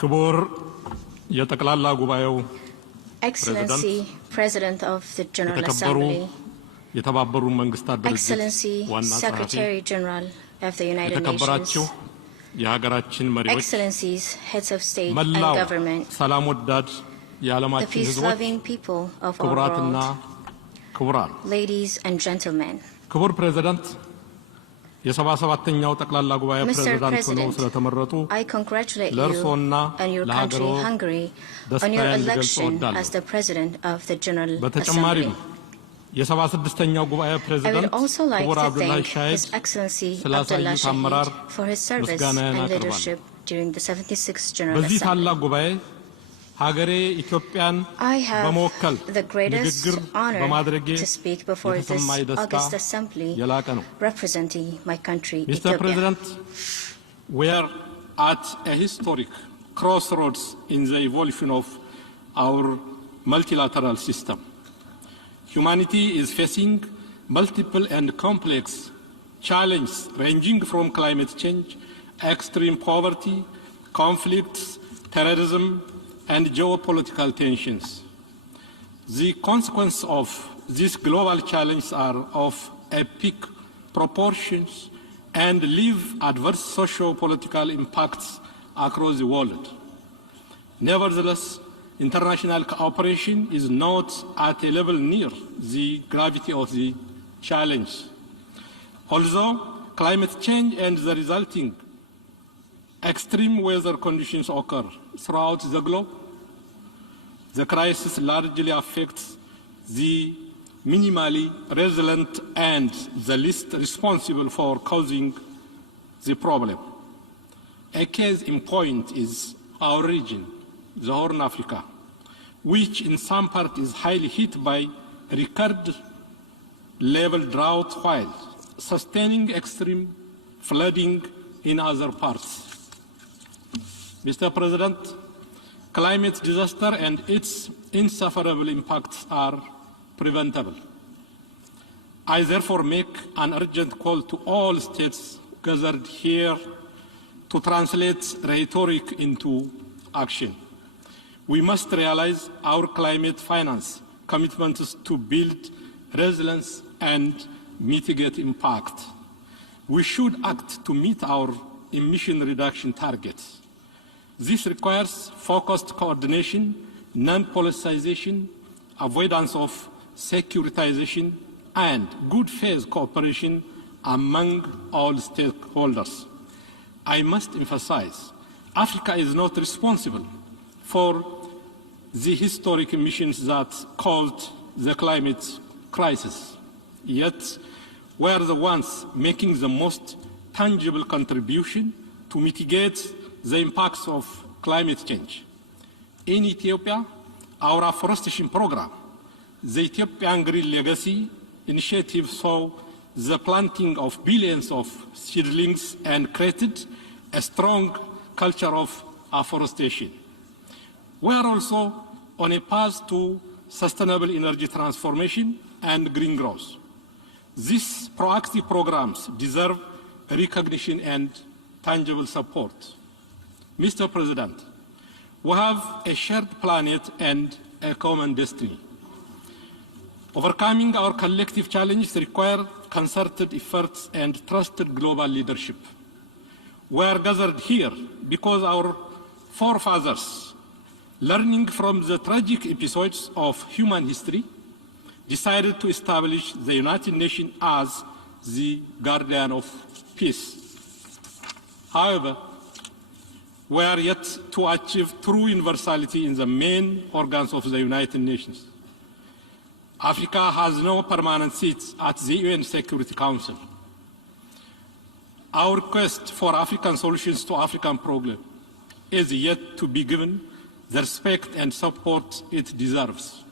ክቡር የጠቅላላ ጉባኤው Excellency, President of the General Assembly, የተባበሩት መንግስታት ድርጅት Excellency, ዋና ጸሐፊ፣ Secretary General of the United የተከበራችሁ Nations, የሀገራችን መሪዎች፣ Excellencies, Heads of State and መላው Government, ሰላም ወዳድ the የዓለማችን ህዝቦች፣ peace-loving people of our ክቡራትና world, ክቡራን፣ ladies and gentlemen. ክቡር ፕሬዝዳንት የ77ኛው ጠቅላላ ጉባኤ Mr. ፕሬዝዳንት ሆነው President, ስለተመረጡ I congratulate you ለእርሶና and your country, ለሀገሮ Hungary, on ደስታዬን your ልገልጽ election እወዳለሁ። as the President of the General በተጨማሪም Assembly. የ76ኛው ጉባኤ I would ፕሬዝዳንት also like ክቡር to አብዱላሂ thank ሻሂድ His Excellency ስላሳዩት Abdullah አመራር Shahid for his service ምስጋናዬን and አቀርባለሁ። leadership during the 76th General በዚህ Assembly. ታላቅ ጉባኤ ሀገሬ ኢትዮጵያን I have በመወከል the greatest ንግግር honor በማድረጌ to speak before this የተሰማኝ ደስታ August Assembly የላቀ ነው። representing my country, Mr. Ethiopia. President, we are at a historic crossroads in the evolution of our multilateral system. Humanity is facing multiple and complex challenges ranging from climate change, extreme poverty, conflicts, terrorism, and geopolitical tensions. The consequences of these global challenges are of epic proportions and leave adverse socio-political impacts across the world. Nevertheless, international cooperation is not at a level near the gravity of the challenge. Although climate change and the resulting extreme weather conditions occur throughout the globe, the crisis largely affects the minimally resilient and the least responsible for causing the problem. A case in point is our region, the Horn of Africa, which in some part is highly hit by record-level drought while sustaining extreme flooding in other parts. Mr. President, climate disaster and its insufferable impacts are preventable. I therefore make an urgent call to all states gathered here to translate rhetoric into action. We must realize our climate finance commitments to build resilience and mitigate impact. We should act to meet our emission reduction targets. This requires focused coordination, non-politicization, avoidance of securitization, and good faith cooperation among all stakeholders. I must emphasize, Africa is not responsible for the historic emissions that caused the climate crisis. Yet, we are the ones making the most tangible contribution to mitigate the impacts of climate change. In Ethiopia, our afforestation program, the Ethiopian Green Legacy initiative, saw the planting of billions of seedlings and created a strong culture of afforestation. We are also on a path to sustainable energy transformation and green growth. These proactive programs deserve recognition and tangible support. Mr. President, we have a shared planet and a common destiny. Overcoming our collective challenges require concerted efforts and trusted global leadership. We are gathered here because our forefathers, learning from the tragic episodes of human history, decided to establish the United Nations as the guardian of peace. However, we are yet to achieve true universality in the main organs of the United Nations. Africa has no permanent seats at the UN Security Council. Our quest for African solutions to African problems is yet to be given the respect and support it deserves.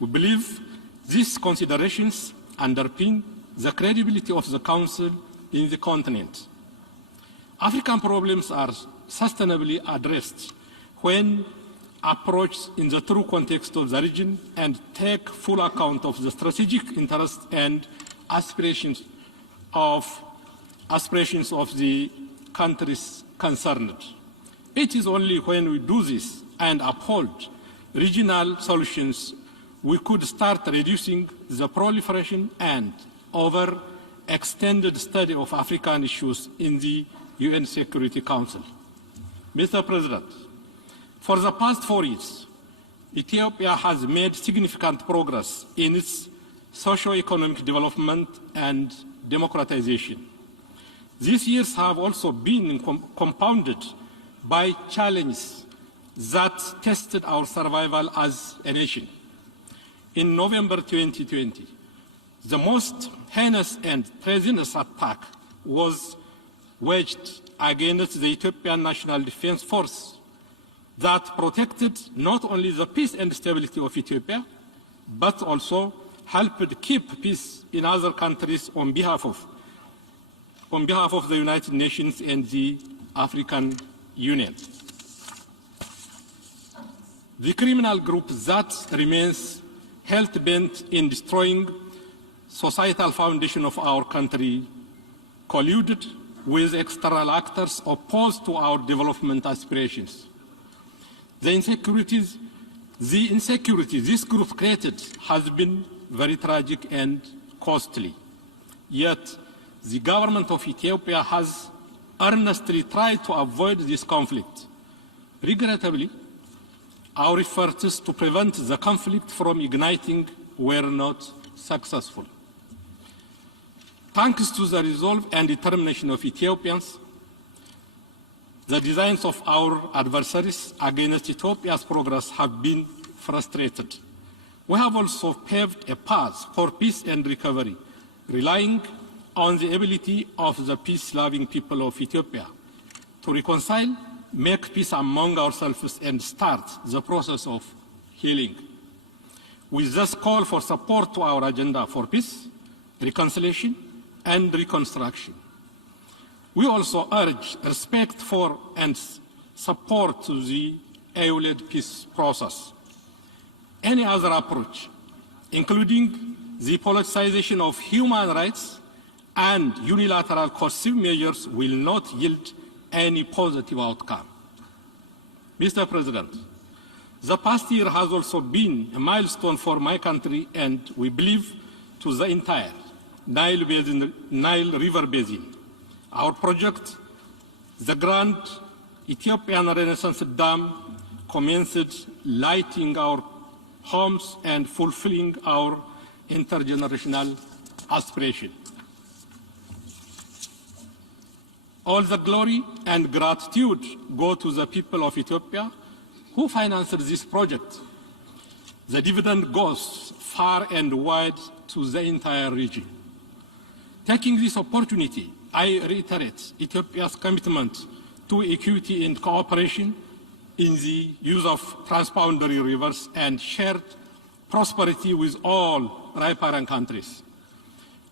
We believe these considerations underpin the credibility of the Council in the continent. African problems are sustainably addressed when approached in the true context of the region and take full account of the strategic interests and aspirations of the countries concerned. It is only when we do this and uphold regional solutions we could start reducing the proliferation and overextended study of African issues in the UN Security Council. Mr. President, for the past 4 years, Ethiopia has made significant progress in its socio-economic development and democratization. These years have also been compounded by challenges that tested our survival as a nation. In November 2020, the most heinous and treasonous attack was waged against the Ethiopian National Defense Force that protected not only the peace and stability of Ethiopia, but also helped keep peace in other countries on behalf of the United Nations and the African Union. The criminal group that remains hell-bent in destroying societal foundation of our country colluded with external actors opposed to our development aspirations. The insecurity this group created has been very tragic and costly. Yet, the government of Ethiopia has earnestly tried to avoid this conflict. Regrettably, our efforts to prevent the conflict from igniting were not successful. Thanks to the resolve and determination of Ethiopians, the designs of our adversaries against Ethiopia's progress have been frustrated. We have also paved a path for peace and recovery, relying on the ability of the peace-loving people of Ethiopia to reconcile, make peace among ourselves, and start the process of healing. We thus call for support to our agenda for peace, reconciliation, and reconstruction. We also urge respect for and support to the EU-led peace process. Any other approach, including the politicization of human rights and unilateral coercive measures, will not yield any positive outcome. Mr. President, the past year has also been a milestone for my country and, we believe, to the entire Nile River Basin. Our project, the Grand Ethiopian Renaissance Dam, commenced lighting our homes and fulfilling our intergenerational aspiration. All the glory and gratitude go to the people of Ethiopia who financed this project. The dividend goes far and wide to the entire region. Taking this opportunity, I reiterate Ethiopia's commitment to equity and cooperation in the use of transboundary rivers and shared prosperity with all riparian countries.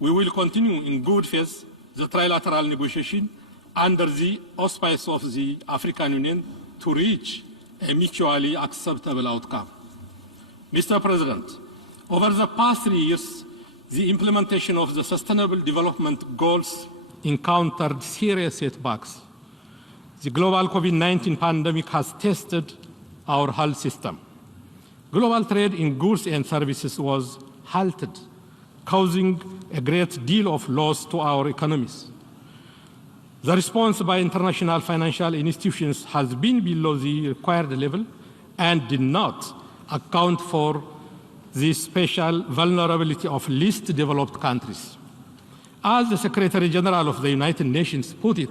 We will continue in good faith the trilateral negotiation under the auspice of the African Union to reach a mutually acceptable outcome. Mr. President, over the past 3 years, the implementation of the Sustainable Development Goals encountered serious setbacks. The global COVID-19 pandemic has tested our health system. Global trade in goods and services was halted, causing a great deal of loss to our economies. The response by international financial institutions has been below the required level and did not account for the special vulnerability of least developed countries. As the Secretary General of the United Nations put it,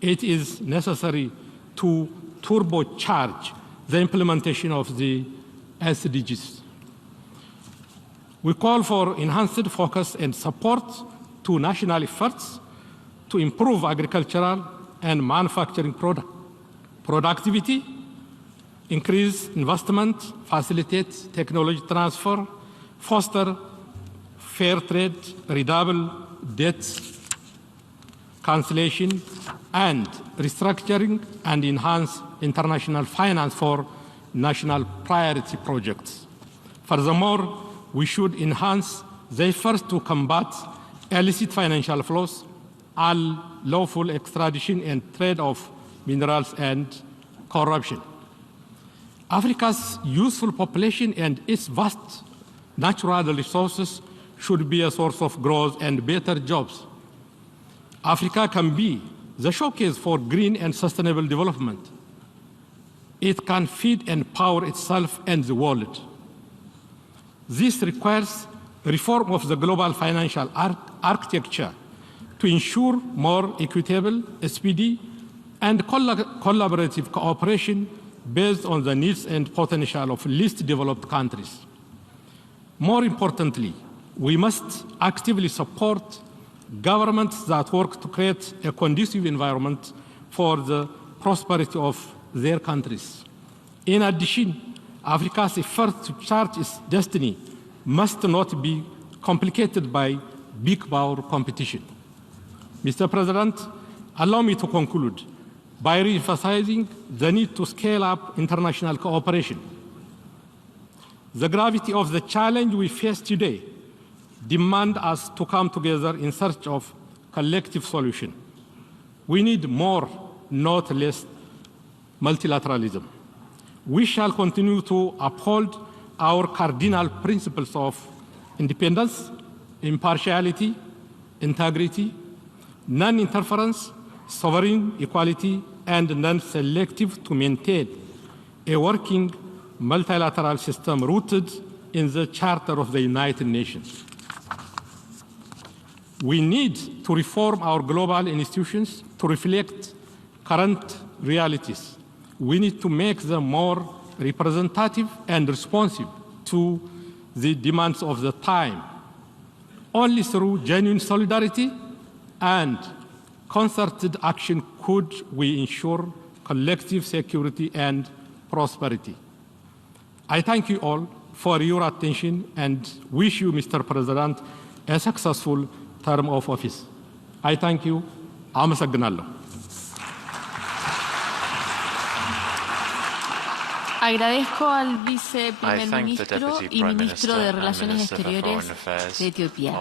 it is necessary to turbocharge the implementation of the SDGs. We call for enhanced focus and support to national efforts to improve agricultural and manufacturing productivity, increase investment, facilitate technology transfer, foster fair trade, redouble debt cancellation, and restructuring and enhance international finance for national priority projects. Furthermore, we should enhance the efforts to combat illicit financial flows, unlawful extradition and trade of minerals, and corruption. Africa's youthful population and its vast natural resources should be a source of growth and better jobs. Africa can be the showcase for green and sustainable development. It can feed and power itself and the world. This requires reform of the global financial architecture to ensure more equitable, speedy, and collaborative cooperation based on the needs and potential of least developed countries. More importantly, we must actively support governments that work to create a conducive environment for the prosperity of their countries. In addition, Africa's effort to chart its destiny must not be complicated by big power competition. Mr. President, allow me to conclude by re-emphasizing the need to scale up international cooperation. The gravity of the challenge we face today demands us to come together in search of collective solution. We need more, not less, multilateralism. We shall continue to uphold our cardinal principles of independence, impartiality, integrity, non-interference, sovereign equality, and non-selective to maintain a working multilateral system rooted in the Charter of the United Nations. We need to reform our global institutions to reflect current realities. We need to make them more representative and responsive to the demands of the time. Only through genuine solidarity and concerted action could we ensure collective security and prosperity. I thank you all for your attention and wish you, Mr. President, a successful term of office. I thank you. አመሰግናለሁ። Agradezco al viceprimer ministro y ministro de Relaciones Exteriores de Etiopía.